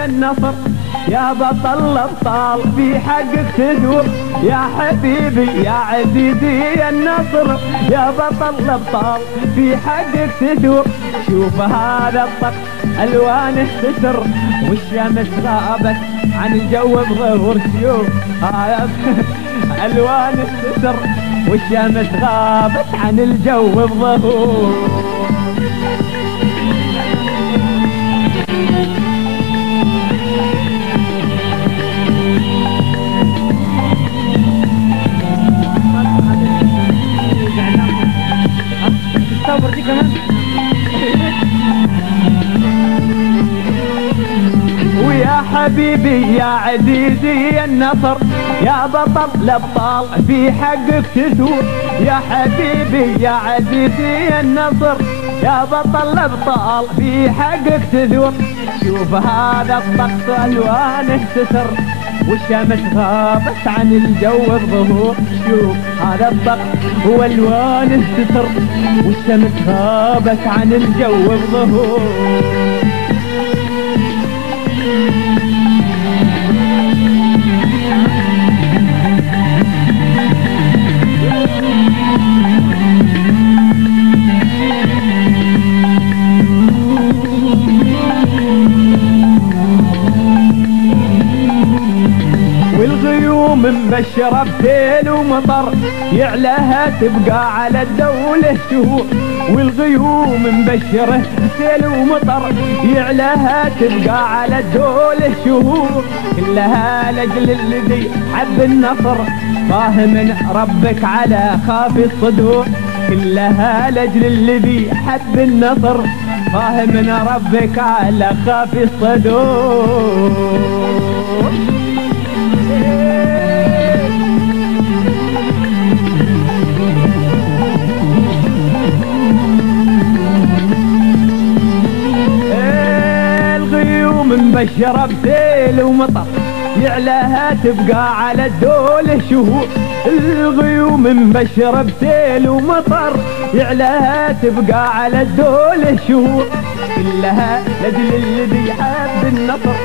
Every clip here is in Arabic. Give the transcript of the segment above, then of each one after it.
يا النصر يا بطل الابطال في حقك تدور يا حبيبي يا عزيزي يا النصر يا بطل الابطال في حقك تدور. شوف هذا الطقس الوانه تسر والشمس غابت عن الجو بظهور. شوف هذا الوانه تسر والشمس غابت عن الجو بظهور. ويا حبيبي يا عزيزي يا النصر يا بطل الابطال في حقك تثور. يا حبيبي يا عزيزي يا النصر يا بطل الابطال في حقك تثور. شوف هذا الطقس الوانه تسر والشمس غابت عن الجو بظهور. شوف هذا الطقس والوانه تسر والشمس غابت عن الجو بظهور. والغيوم مبشرة بسيل ومطر يعلاها تبقى على الدولة شهور. والغيوم مبشرة بسيل ومطر يعلاها تبقى على الدولة شهور. كلها لجل الذي حب النصر فاهم ربك على خافي الصدور. كلها لجل الذي حب النصر فاهم ربك على خافي الصدور. مبشرة بسيل ومطر يعلاها تبقى على الدولة شهور. الغيوم مبشرة بسيل ومطر يعلاها تبقى على الدولة شهور. كلها لجل الذي حب النصر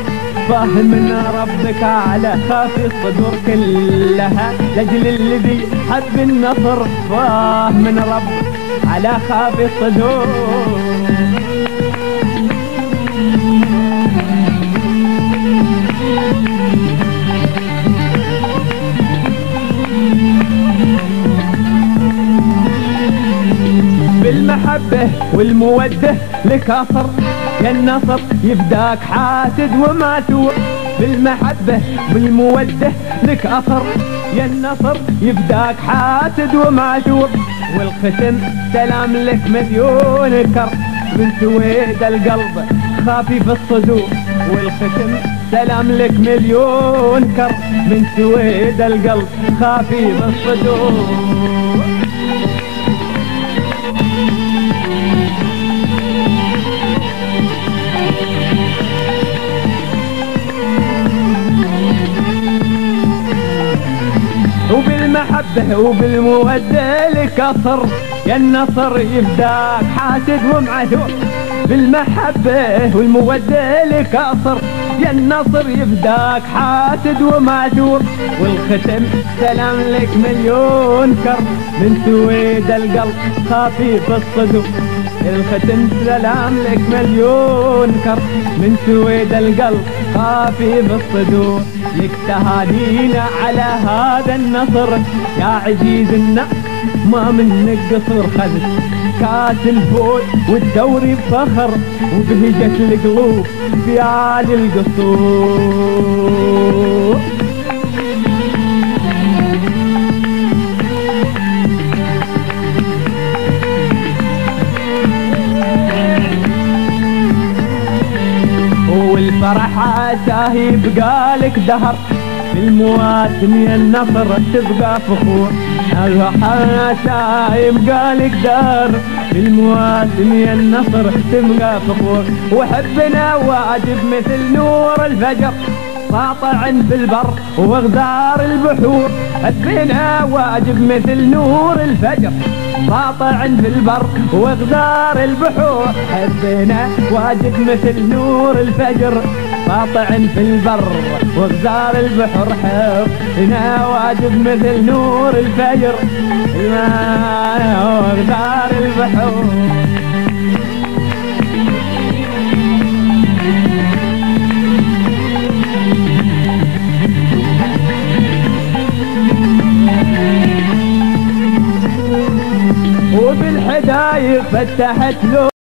فاهم ربك على خافي الصدور. كلها لجل الذي حب النصر فاهم ربك على خافي الصدور. بالمحبة والمودة لك أثر يا النصر يفداك حاسد وما ثور. بالمحبة والمودة لك أثر يا النصر يفداك حاسد وما ثور. والختم سلام لك مليون كر من سويد القلب خافي في الصدور. والختم سلام لك مليون كر من سويد القلب خافي في الصدور. وبالمحبة وبالمودة لك أثر يا النصر يفداك حاسد ومعذور. بالمحبة والمودة لك أثر يا النصر يفداك حاسد ومعذور. والختم سلام لك مليون كر من سويد القلب خافي في الصدور. الختم سلام لك مليون كر من سويد القلب خافي في الصدور. لك تهانينا على هذا النصر يا عزيزنا ما منك قصر. خذ كاس الفوز والدوري بفخر وبهجة القلوب في عالي القصور. والفرح عساه يبقى لك دهر في المواسم يا النصر تبقى فخور. الفرح يبقى لك دهر في المواسم يا النصر تبقى فخور. وحبنا واجب مثل نور الفجر ساطع في البر وغدار البحور. حبنا واجب مثل نور الفجر ساطع في البر وغدار البحور، حبنا واجد مثل نور الفجر. ساطع في البر وغدار البحر، حبنا واجد مثل نور الفجر. الماء وغدار البحور. وبالحدايق فتحت له